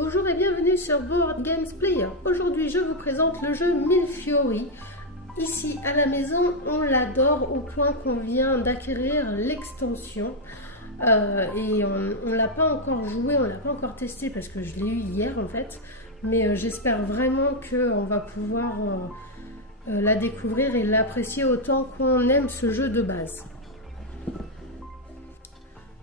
Bonjour et bienvenue sur Board Games Player. Aujourd'hui je vous présente le jeu Mille Fiori. Ici à la maison on l'adore au point qu'on vient d'acquérir l'extension et on ne l'a pas encore joué, on ne l'a pas encore testé parce que je l'ai eu hier en fait. Mais j'espère vraiment qu'on va pouvoir la découvrir et l'apprécier autant qu'on aime ce jeu de base.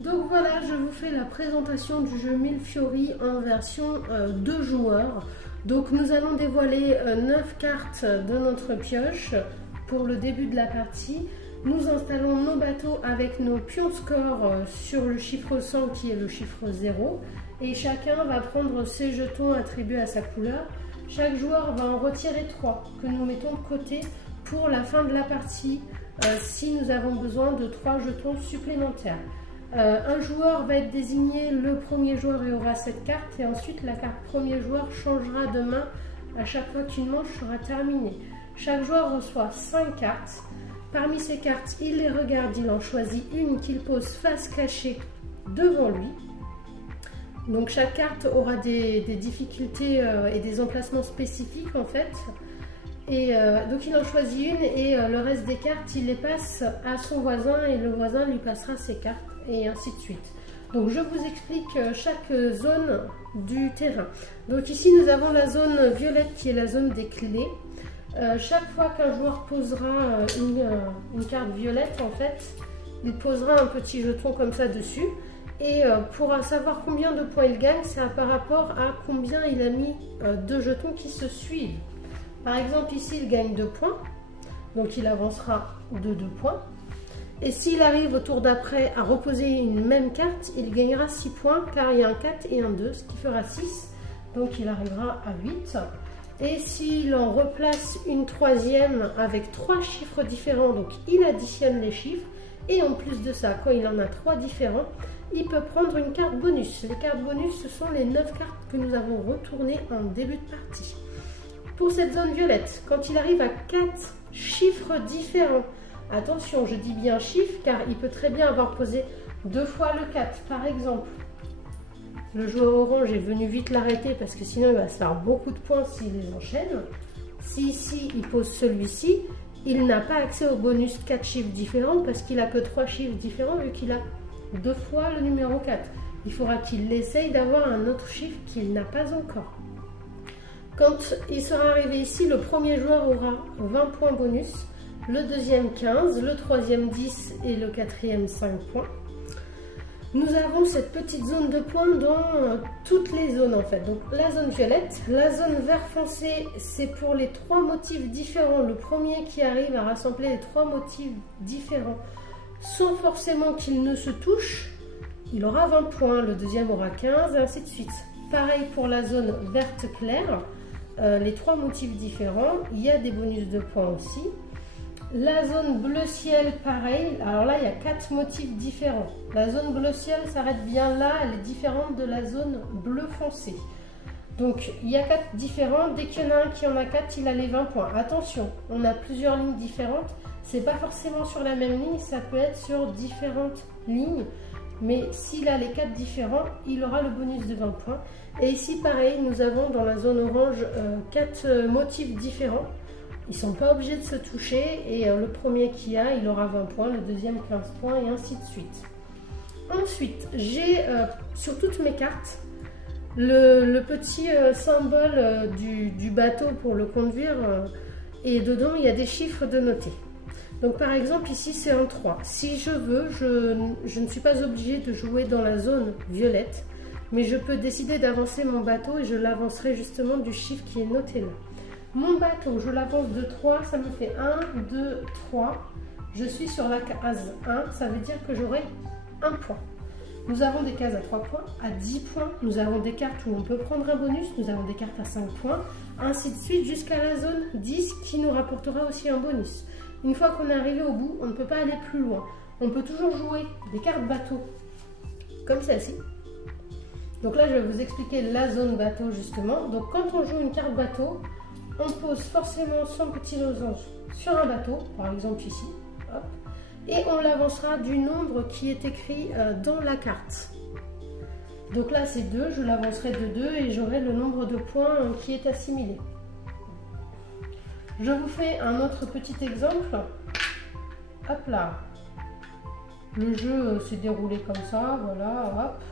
Donc voilà, je vous fais la présentation du jeu Mille Fiori en version 2 joueurs. Donc nous allons dévoiler 9 cartes de notre pioche pour le début de la partie. Nous installons nos bateaux avec nos pions score sur le chiffre 100 qui est le chiffre 0. Et chacun va prendre ses jetons attribués à sa couleur. Chaque joueur va en retirer 3 que nous mettons de côté pour la fin de la partie si nous avons besoin de 3 jetons supplémentaires. Un joueur va être désigné le premier joueur et aura cette carte, et ensuite la carte premier joueur changera de main à chaque fois qu'une manche sera terminée. Chaque joueur reçoit 5 cartes. Parmi ces cartes, il les regarde, il en choisit une qu'il pose face cachée devant lui. Donc chaque carte aura des difficultés et des emplacements spécifiques en fait. Et donc il en choisit une et le reste des cartes il les passe à son voisin et le voisin lui passera ses cartes et ainsi de suite. Donc je vous explique chaque zone du terrain. Donc ici nous avons la zone violette qui est la zone des clés. Chaque fois qu'un joueur posera une carte violette en fait, il posera un petit jeton comme ça dessus. Et pour savoir combien de points il gagne, c'est par rapport à combien il a mis de jetons qui se suivent. Par exemple ici il gagne 2 points, donc il avancera de 2 points. Et s'il arrive au tour d'après à reposer une même carte, il gagnera 6 points car il y a un 4 et un 2, ce qui fera 6. Donc il arrivera à 8. Et s'il en replace une troisième avec 3 chiffres différents, donc il additionne les chiffres. Et en plus de ça, quand il en a 3 différents, il peut prendre une carte bonus. Les cartes bonus, ce sont les 9 cartes que nous avons retournées en début de partie. Pour cette zone violette, quand il arrive à 4 chiffres différents, attention, je dis bien chiffre car il peut très bien avoir posé 2 fois le 4. Par exemple, le joueur orange est venu vite l'arrêter parce que sinon il va se faire beaucoup de points s'il les enchaîne. Si ici il pose celui-ci, il n'a pas accès au bonus 4 chiffres différents parce qu'il n'a que 3 chiffres différents vu qu'il a 2 fois le numéro 4. Il faudra qu'il essaye d'avoir un autre chiffre qu'il n'a pas encore. Quand il sera arrivé ici, le premier joueur aura 20 points bonus, le deuxième 15, le troisième 10 et le quatrième 5 points. Nous avons cette petite zone de points dans toutes les zones en fait. Donc la zone violette, la zone vert foncé, c'est pour les 3 motifs différents. Le premier qui arrive à rassembler les 3 motifs différents sans forcément qu'ils ne se touchent, il aura 20 points, le deuxième aura 15 et ainsi de suite. Pareil pour la zone verte claire, les 3 motifs différents, il y a des bonus de points aussi. La zone bleu ciel, pareil, alors là il y a 4 motifs différents. La zone bleu ciel s'arrête bien là, elle est différente de la zone bleu foncé. Donc il y a 4 différents, dès qu'il y en a un qui en a 4, il a les 20 points. Attention, on a plusieurs lignes différentes, c'est pas forcément sur la même ligne, ça peut être sur différentes lignes. Mais s'il a les 4 différents, il aura le bonus de 20 points. Et ici pareil, nous avons dans la zone orange 4 motifs différents. Ils ne sont pas obligés de se toucher et le premier qui a, il aura 20 points, le deuxième 15 points et ainsi de suite. Ensuite, j'ai sur toutes mes cartes le petit symbole du bateau pour le conduire et dedans il y a des chiffres de noter. Donc par exemple ici c'est un 3. Si je veux, je ne suis pas obligée de jouer dans la zone violette, mais je peux décider d'avancer mon bateau et je l'avancerai justement du chiffre qui est noté là. Mon bateau, je l'avance de 3, ça me fait 1, 2, 3. Je suis sur la case 1, ça veut dire que j'aurai 1 point. Nous avons des cases à 3 points, à 10 points. Nous avons des cartes où on peut prendre un bonus. Nous avons des cartes à 5 points, ainsi de suite jusqu'à la zone 10 qui nous rapportera aussi un bonus. Une fois qu'on est arrivé au bout, on ne peut pas aller plus loin. On peut toujours jouer des cartes bateau comme celle-ci. Donc là, je vais vous expliquer la zone bateau justement. Donc quand on joue une carte bateau, on pose forcément son petit losange sur un bateau, par exemple ici, hop, et on l'avancera du nombre qui est écrit dans la carte. Donc là c'est 2, je l'avancerai de 2 et j'aurai le nombre de points qui est assimilé. Je vous fais un autre petit exemple. Hop là. Le jeu s'est déroulé comme ça, voilà, hop.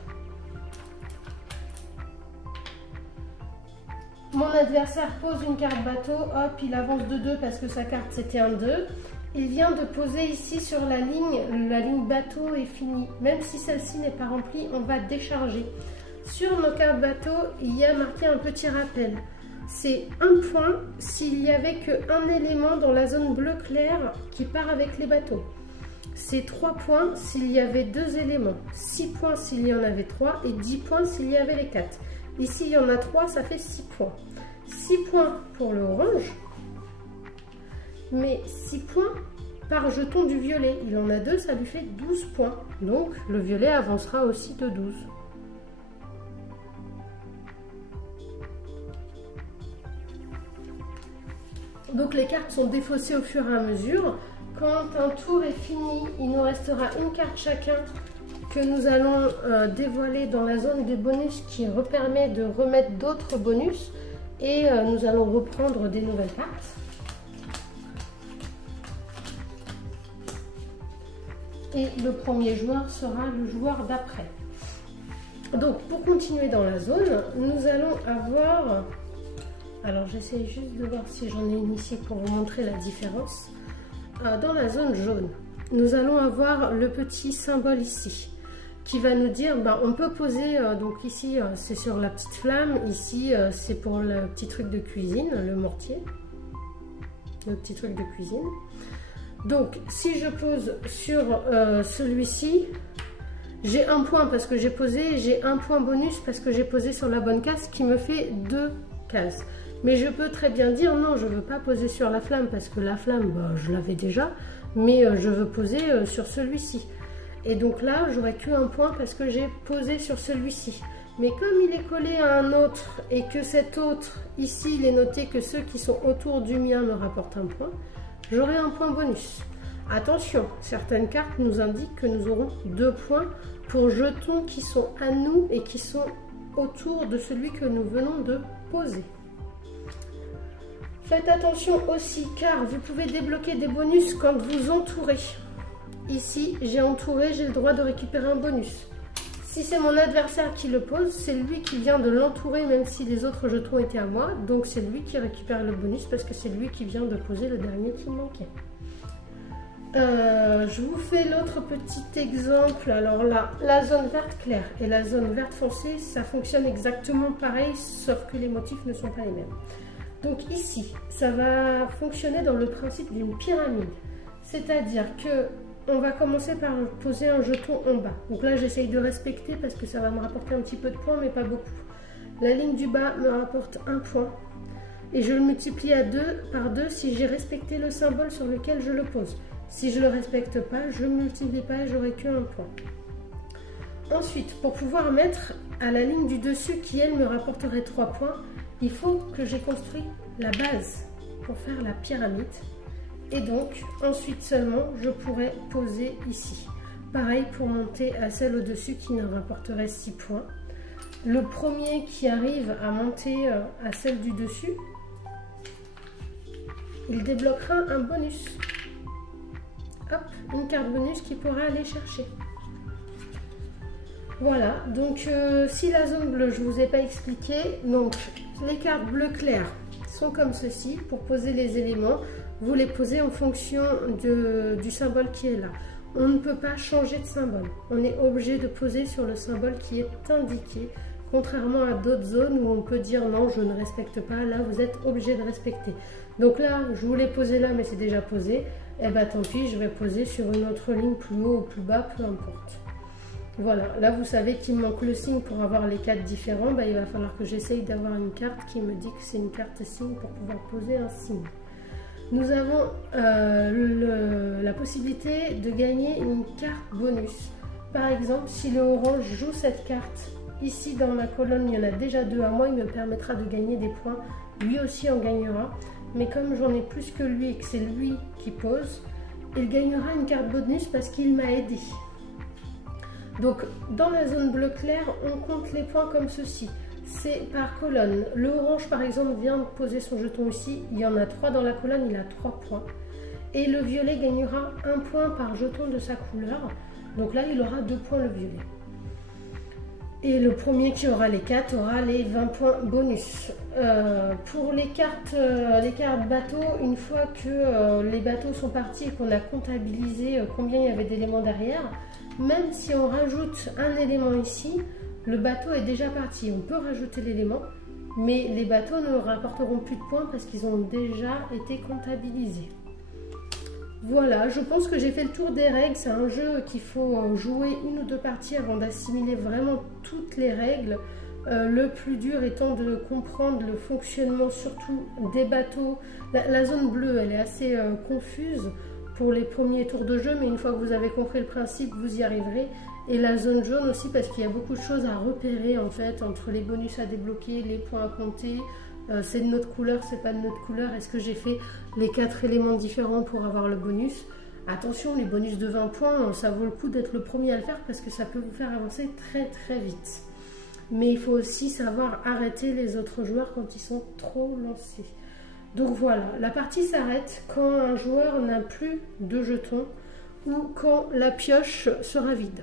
Mon adversaire pose une carte bateau, hop, il avance de 2 parce que sa carte c'était un 2. Il vient de poser ici sur la ligne bateau est finie. Même si celle-ci n'est pas remplie, on va décharger. Sur nos cartes bateau, il y a marqué un petit rappel. C'est 1 point s'il n'y avait qu'un élément dans la zone bleu clair qui part avec les bateaux. C'est 3 points s'il y avait 2 éléments, 6 points s'il y en avait 3 et 10 points s'il y avait les 4. Ici, il y en a 3, ça fait 6 points. 6 points pour le orange, mais 6 points par jeton du violet. Il en a 2, ça lui fait 12 points. Donc, le violet avancera aussi de 12. Donc, les cartes sont défaussées au fur et à mesure. Quand un tour est fini, il nous restera une carte chacun que nous allons dévoiler dans la zone des bonus qui permet de remettre d'autres bonus et nous allons reprendre des nouvelles cartes. Et le premier joueur sera le joueur d'après. Donc pour continuer dans la zone, nous allons avoir... Alors j'essaie juste de voir si j'en ai une ici pour vous montrer la différence. Dans la zone jaune, nous allons avoir le petit symbole ici qui va nous dire, on peut poser, donc ici c'est sur la petite flamme, ici c'est pour le petit truc de cuisine, le mortier, le petit truc de cuisine. Donc si je pose sur celui-ci, j'ai 1 point parce que j'ai posé, j'ai 1 point bonus parce que j'ai posé sur la bonne case qui me fait 2 cases. Mais je peux très bien dire non, je ne veux pas poser sur la flamme parce que la flamme, je l'avais déjà, mais je veux poser sur celui-ci. Et donc là, j'aurai qu'1 point parce que j'ai posé sur celui-ci. Mais comme il est collé à un autre et que cet autre, ici, il est noté que ceux qui sont autour du mien me rapportent 1 point, j'aurai 1 point bonus. Attention, certaines cartes nous indiquent que nous aurons 2 points pour jetons qui sont à nous et qui sont autour de celui que nous venons de poser. Faites attention aussi car vous pouvez débloquer des bonus quand vous entourez. Ici, j'ai entouré, j'ai le droit de récupérer un bonus. Si c'est mon adversaire qui le pose, c'est lui qui vient de l'entourer même si les autres jetons étaient à moi. Donc c'est lui qui récupère le bonus parce que c'est lui qui vient de poser le dernier qui manquait. Je vous fais l'autre petit exemple. Alors là, la zone verte claire et la zone verte foncée, ça fonctionne exactement pareil sauf que les motifs ne sont pas les mêmes. Donc ici, ça va fonctionner dans le principe d'une pyramide. C'est-à-dire que on va commencer par poser un jeton en bas. Donc là, j'essaye de respecter parce que ça va me rapporter un petit peu de points, mais pas beaucoup. La ligne du bas me rapporte 1 point. Et je le multiplie par 2 si j'ai respecté le symbole sur lequel je le pose. Si je ne le respecte pas, je ne multiplie pas et j'aurai que 1 point. Ensuite, pour pouvoir mettre à la ligne du dessus qui, elle, me rapporterait 3 points, il faut que j'ai construit la base pour faire la pyramide. Et donc, ensuite seulement, je pourrais poser ici. Pareil pour monter à celle au-dessus qui nous rapporterait 6 points. Le premier qui arrive à monter à celle du dessus, il débloquera un bonus. Hop, une carte bonus qu'il pourra aller chercher. Voilà, donc si la zone bleue, je ne vous ai pas expliqué, donc les cartes bleu clair sont comme ceci. Pour poser les éléments, vous les posez en fonction du symbole qui est là. On ne peut pas changer de symbole. On est obligé de poser sur le symbole qui est indiqué. Contrairement à d'autres zones où on peut dire non, je ne respecte pas. Là, vous êtes obligé de respecter. Donc là, je voulais poser là, mais c'est déjà posé. Eh bien, tant pis, je vais poser sur une autre ligne plus haut ou plus bas, peu importe. Voilà, là vous savez qu'il me manque le signe pour avoir les 4 différents. Ben, il va falloir que j'essaye d'avoir une carte qui me dit que c'est une carte signe pour pouvoir poser un signe. Nous avons la possibilité de gagner une carte bonus. Par exemple, si le orange joue cette carte, ici dans ma colonne, il y en a déjà 2 à moi, il me permettra de gagner des points. Lui aussi en gagnera. Mais comme j'en ai plus que lui et que c'est lui qui pose, il gagnera une carte bonus parce qu'il m'a aidé. Donc dans la zone bleu clair, on compte les points comme ceci. C'est par colonne. Le orange par exemple vient de poser son jeton ici. Il y en a 3 dans la colonne, il a 3 points. Et le violet gagnera 1 point par jeton de sa couleur. Donc là, il aura 2 points le violet. Et le premier qui aura les 4 aura les 20 points bonus. Pour les cartes bateaux, une fois que les bateaux sont partis et qu'on a comptabilisé combien il y avait d'éléments derrière, même si on rajoute un élément ici, le bateau est déjà parti. On peut rajouter l'élément, mais les bateaux ne rapporteront plus de points parce qu'ils ont déjà été comptabilisés. Voilà, je pense que j'ai fait le tour des règles. C'est un jeu qu'il faut jouer 1 ou 2 parties avant d'assimiler vraiment toutes les règles. Le plus dur étant de comprendre le fonctionnement surtout des bateaux. La zone bleue, elle est assez confuse pour les premiers tours de jeu, mais une fois que vous avez compris le principe, vous y arriverez. Et la zone jaune aussi, parce qu'il y a beaucoup de choses à repérer en fait, entre les bonus à débloquer, les points à compter. C'est de notre couleur, c'est pas de notre couleur. Est-ce que j'ai fait les 4 éléments différents pour avoir le bonus? Attention, les bonus de 20 points, ça vaut le coup d'être le premier à le faire parce que ça peut vous faire avancer très très vite. Mais il faut aussi savoir arrêter les autres joueurs quand ils sont trop lancés. Donc voilà, la partie s'arrête quand un joueur n'a plus de jetons ou quand la pioche sera vide.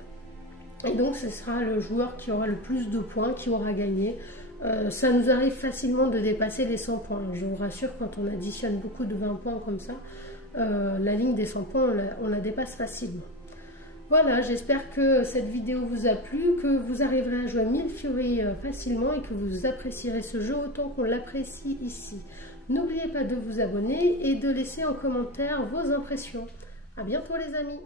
Et donc ce sera le joueur qui aura le plus de points qui aura gagné. Ça nous arrive facilement de dépasser les 100 points. Je vous rassure, quand on additionne beaucoup de 20 points comme ça, la ligne des 100 points, on la dépasse facilement. Voilà, j'espère que cette vidéo vous a plu, que vous arriverez à jouer à Milfiori facilement et que vous apprécierez ce jeu autant qu'on l'apprécie ici. N'oubliez pas de vous abonner et de laisser en commentaire vos impressions. À bientôt les amis!